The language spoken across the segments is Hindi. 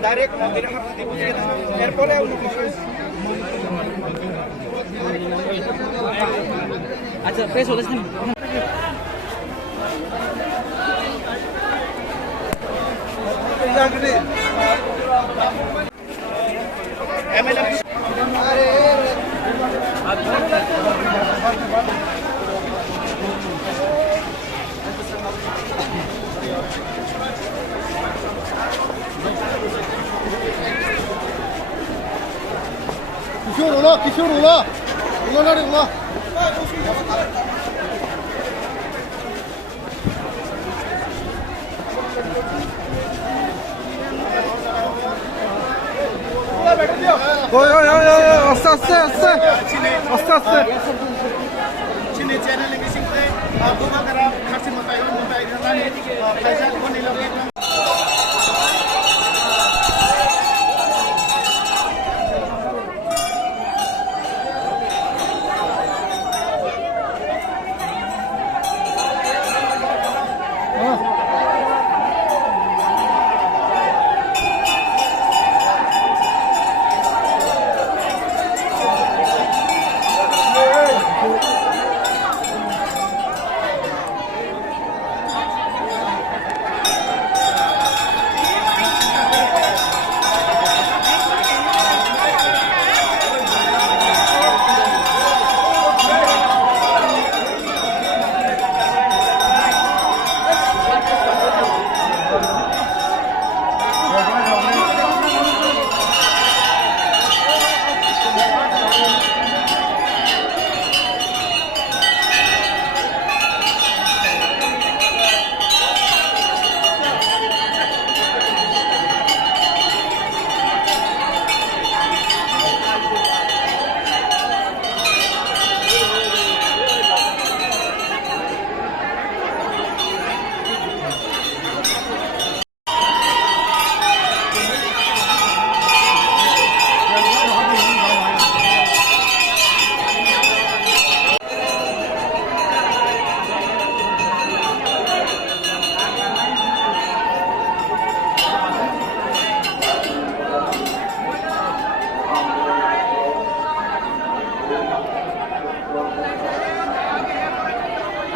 Direct airport acha face holes ni किशोर ओला नारे ओला Sini channel ini singkre, aku makara kasih mutai saya pun ini lagi.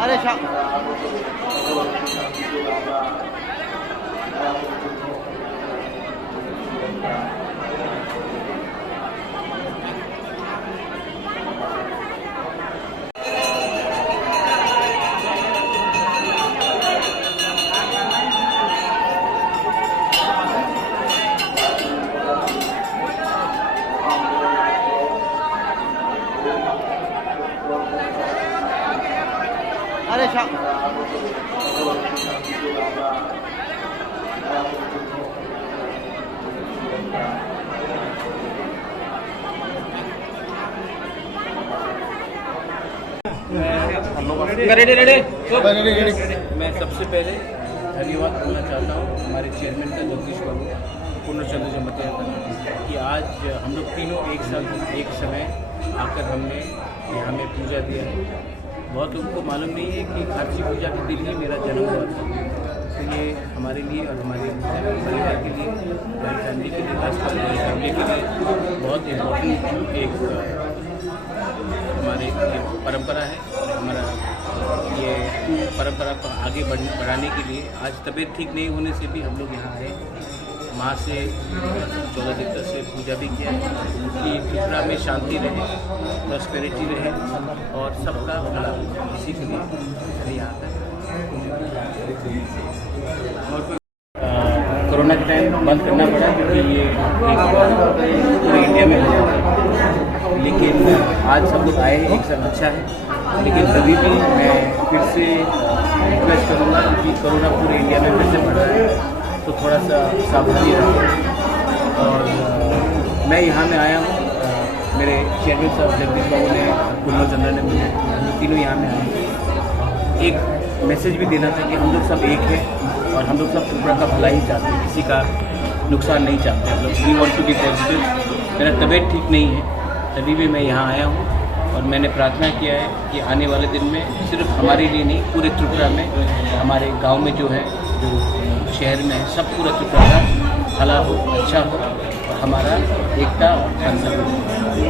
अरे शाह अरे शाह रेडी। मैं सबसे पहले धन्यवाद बोलना चाहता हूँ हमारे चेयरमैन का जगदीश बाबू पूर्णचंद्र जमतिया कि आज हम लोग तीनों एक समय आकर हमने यहाँ में पूजा दिया है। बहुत लोगों को मालूम नहीं है कि खारसी पूजा के दिन ही मेरा जन्म हुआ था। तो ये हमारे लिए और हमारे परिवार के लिए, हमारी फैमिली के लिए, खासकर हमारी फैमिली के लिए बहुत इम्पोर्टेंट एक हमारे परंपरा है। और हमारा ये परंपरा को आगे बढ़ाने के लिए आज तबीयत ठीक नहीं होने से भी हम लोग यहाँ आए। माँ से 14 दिन तक से पूजा भी किया है कि त्रिपुरा में शांति रहे, प्रॉस्पेरिटी रहे और सबका भला, इसी के लिए यहाँ पर कोरोना के टाइम बंद करना पड़ा क्योंकि ये पूरे इंडिया में हो, लेकिन आज सब लोग आए, एक सब अच्छा है। लेकिन तभी भी मैं फिर से रिक्वेस्ट करूँगा कि कोरोना पूरे इंडिया में फिर से बढ़ रहा है, तो थोड़ा सा सावधानी रखें। और मैं यहाँ में आया हूँ, मेरे चेयरमैन साहब जगदीश बाबू ने, पूर्ण चंद्र ने, मुझे, हम तीनों यहाँ में आए। एक मैसेज भी देना था कि हम लोग सब एक हैं और हम लोग सब त्रिपुरा का भला ही चाहते हैं, किसी का नुकसान नहीं चाहते हम लोग। We want to be positive. मेरा तबीयत ठीक नहीं है, तभी भी मैं यहाँ आया हूँ और मैंने प्रार्थना किया है कि आने वाले दिन में सिर्फ हमारे लिए नहीं, पूरे त्रिपुरा में, हमारे गांव में जो है, जो शहर में है, सब पूरा त्रिपुरा का भला हो, अच्छा हो और हमारा एकता और शांति हो।